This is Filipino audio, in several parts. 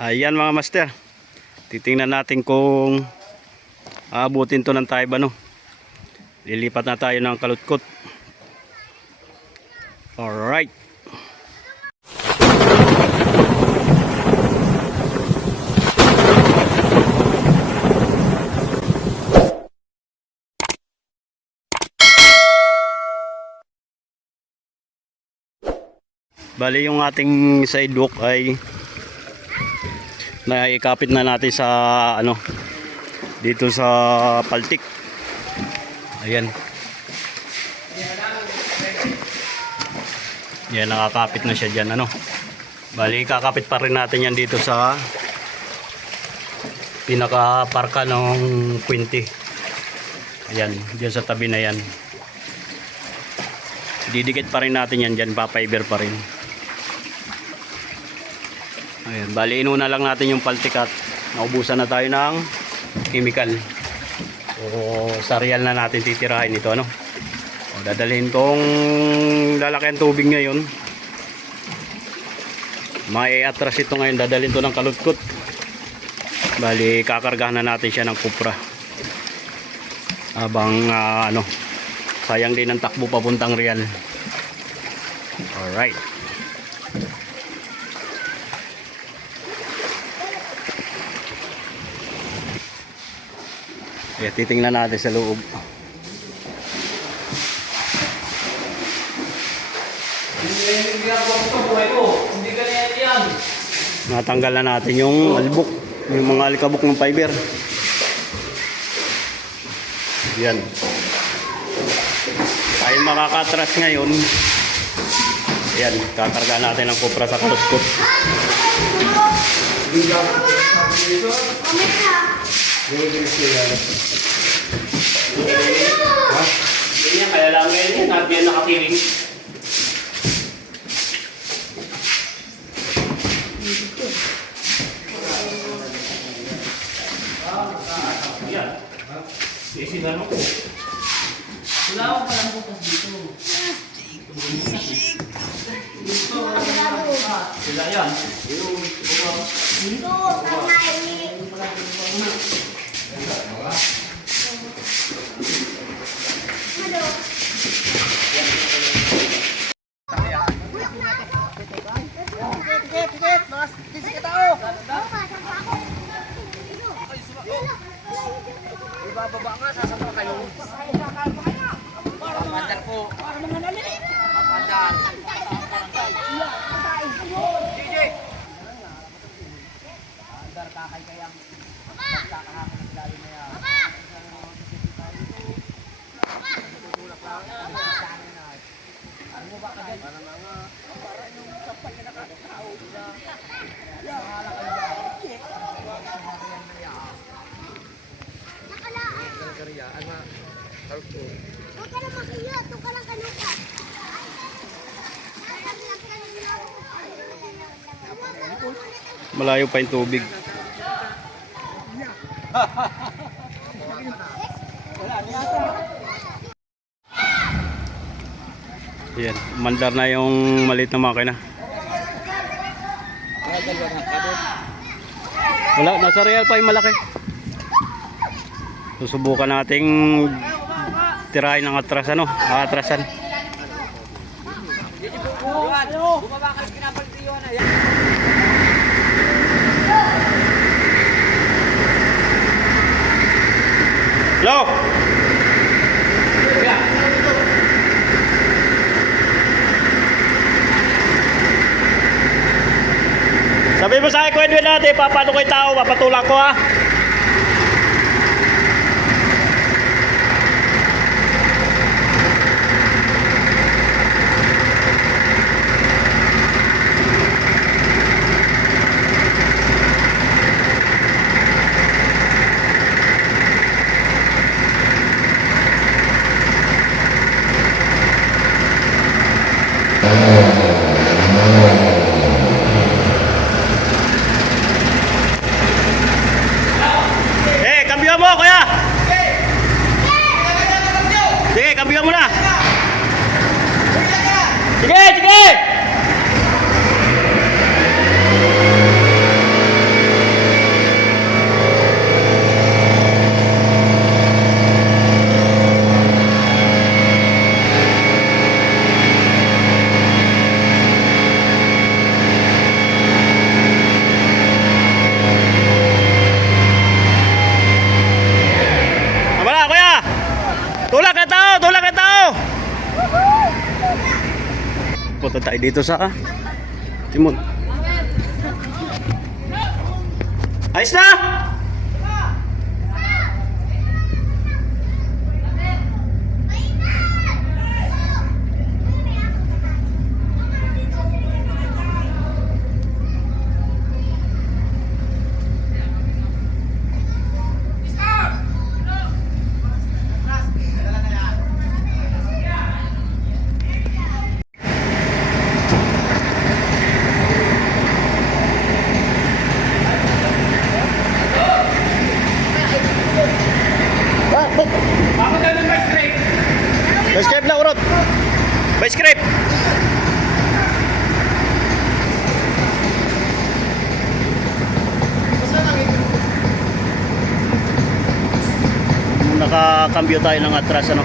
Ayan mga master, titingnan natin kung aabutin to ng Taiba, no. Lilipat na tayo ng Kalutkot. Alright. Bali yung ating sidewalk ay naikapit na natin sa dito sa paltik. Ayan. Yan, nakakapit na siya dyan, Bali kakapit pa rin natin yan dito sa pinaka-parka ng Quinty. Ayan, dyan sa tabi na yan. Didikit pa rin natin yan dyan, pa-fiber pa rin. Ayan, bali inuna lang natin yung paltik at naubusan na tayo ng chemical. O sarial na natin titirahin ito, O dadalhin tong lalaki ang tubig ngayon. Mai-atras ito ngayon, dadalhin to ng Kalutkot. Bali kakargahan na natin siya ng kupra. Habang sayang din ang takbo papuntang Real. Alright. Kaya titingnan natin sa loob. Natanggal na natin yung albok, yung mga alikabok ng fiber. Yan. Ay makakatras ngayon. Yan, kakarga natin ang kupra sa Kalutkot. Ganyan, kaya lang ganyan, natin yan nakatiring. Yan. Isinano ko. Wala akong palang bukas dito. Sila yan. Dito, kamay. Ibababa nga, sasama kayo. Papandar po. Papandar. Sige. Papandar kakay kayang magkakahapon ng dali na yan. Tutulak lang. Ano mo ba ka dyan? Para yung kapal na nakakatao. Mahala kayo ba? Kariyaan na kalko. Huwag ka lang makiya, ito ka lang kanuka. Malayo pa yung tubig. Yan, mandar na yung maliit na makina. Wala, nasa Real pa yung malaki. Susubukan nating tirahin ng atrasan, atrasan. Bumaba ka, pinapalitiyon na yan. Hello? Sabi mo sa akin, Edwin, natin, paano ko yung tao, papatulak ko, ha? Ikot tayo dito sa Timon. Ayos na! By script na urot. By script. Nakakambyo tayo ng atras ano.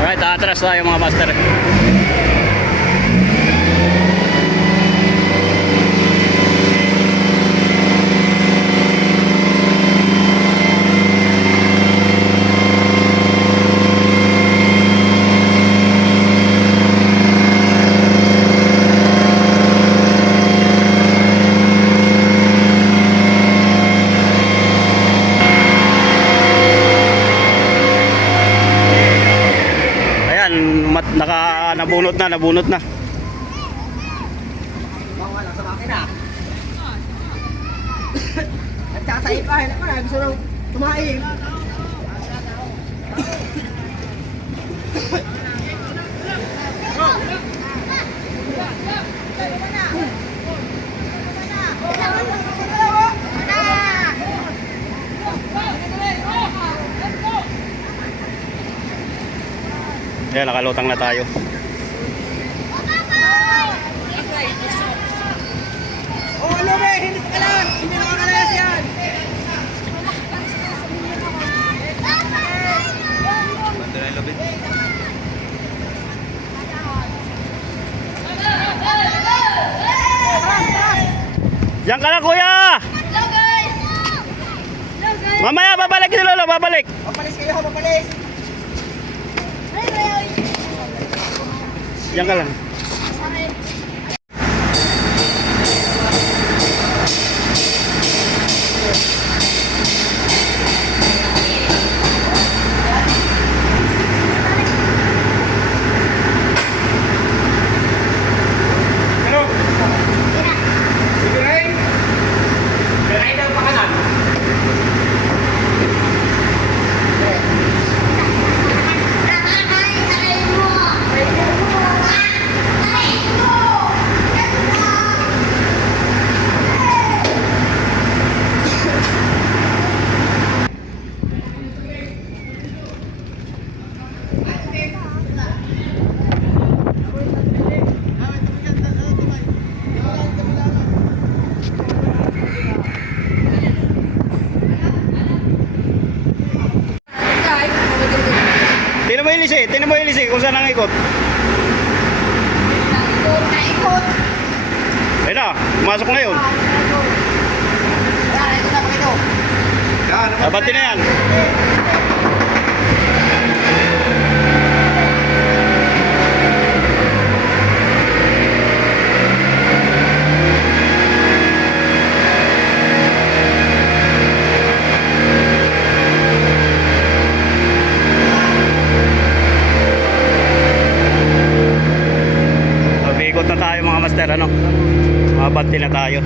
Alright, atras tayo mga master. Nabunot na. Bawa lang sa makina. Nagtatayo pa, hindi pa gusto nang tumain. Ayan, nakalutang na tayo. Oh, ano ba? Hindi ka lang. Hindi nakakalayas yan. Diyan ka lang kuya! Hello guys! Hello guys! Mamaya babalik si Lolo, babalik! Papalis kayo, papalis. Diyan ka lang. Tingnan mo yung lisi kung saan ang ikot. Naikot! Ayun na, pumasok na yun. Yan, ito na pakito. Abati na yan. Ikot na tayo mga master, ano? Mabati na tayo.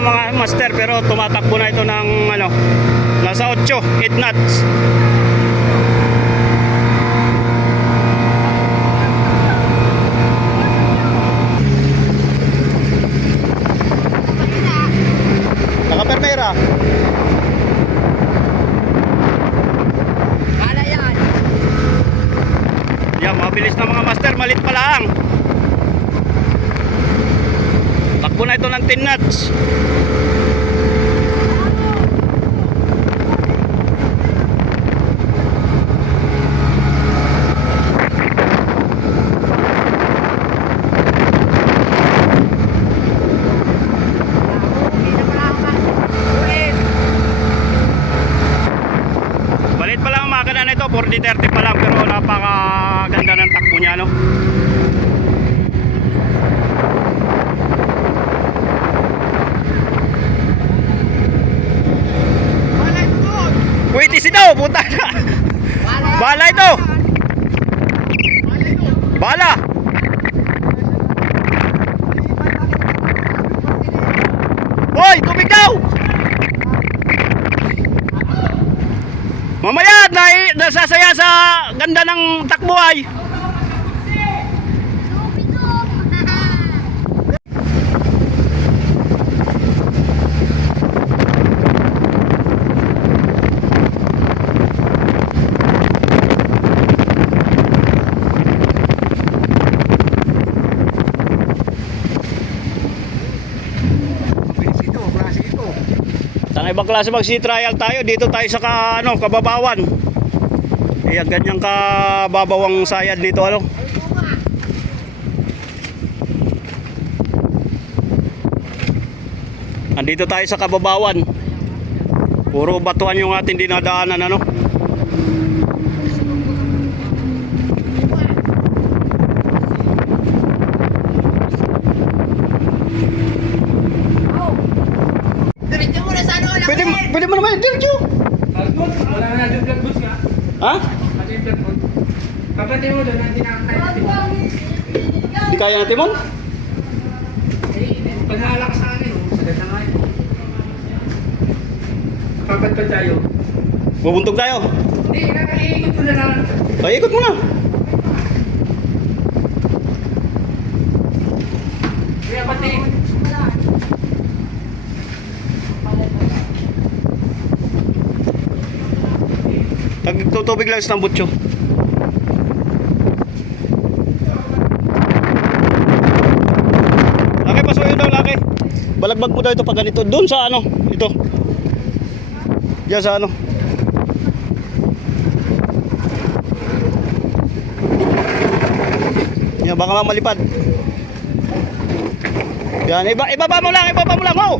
mga master, pero tumatakbo na ito ng ano, nasa 8 knots. Naka-permera. Kala yan. Yan, mabilis na mga master, malit pa lang. Takbo na ito ng 10 knots. Hindi na pala ako ulit. Balit pa lang ang makina na ito, 40-30 pa lang, pero napakaganda ng takbo niya, no? Wala ito doon. Pwede si daw, puta na. Bala ito. Bala. Hoy, tubig daw. Mamaya, nasasaya sa ganda ng takbo ay. Mabilis ito, klase ito. Sa ibang klase mag-sea trial tayo, dito tayo sa kababawan. Ayan, ganyan kababawang sayad dito, ano. Andito tayo sa kababawan. Puro batuan yung ating dinadaanan, ano. Diretso mo na sa ano. Pwede mo naman, diretso. Wala na yung vlog boss nga. Ha? Pati yung vlog boss. Kapatid mo doon, hindi nakakaya. Di kaya natin mo? Pag naalak sa akin, sagad na nga yun. Kapatid pa tayo. Bubuntog tayo. Hindi, nakaiikot ko na lang. Ay, ikot mo na. Kuya, pati. Tubig lang sa tambutso. Laki, pasuyo daw, laki. Balagbag mo daw ito pag ganito. Doon sa ano, ito. Diyan sa ano. Yan, baka mamalipad. Yan, ibaba mo lang, oh.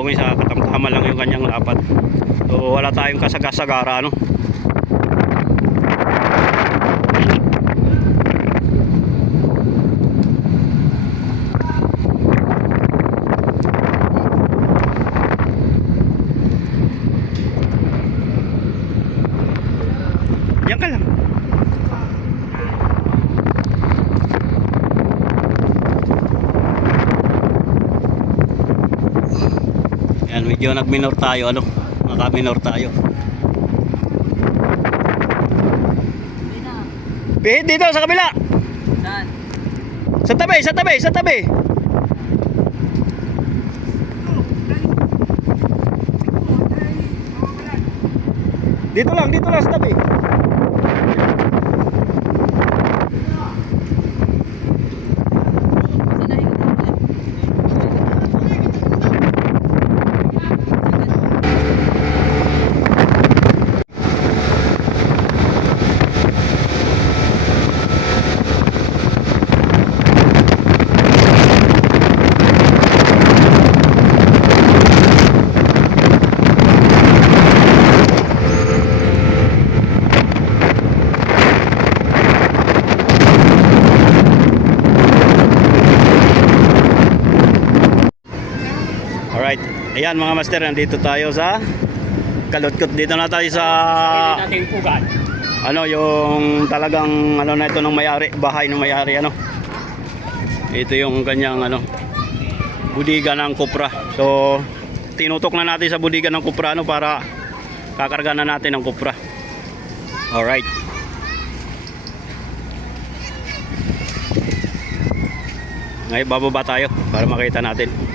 kung sa katamtaman lang yung kanyang lapad. So wala tayong kasagasagara ano. Yan ka lang. Yan, medyo nag-minor tayo, ano? Naka-minor tayo. Pihit dito sa kabila. Saan? Sa tabi, sa tabi, sa tabi. Dito lang sa tabi. Alright, ayan mga master, nandito tayo sa Kalutkot. Dito na tayo sa Nating pugan. ano yung talagang ano na ito ng may-ari, bahay ng may-ari ano. Ito yung kanyang ano budiga ng kupra. So tinutok na natin sa budiga ng kupra ano para kakarga na natin ang kupra. Alright. Ngayon bababa tayo para makita natin.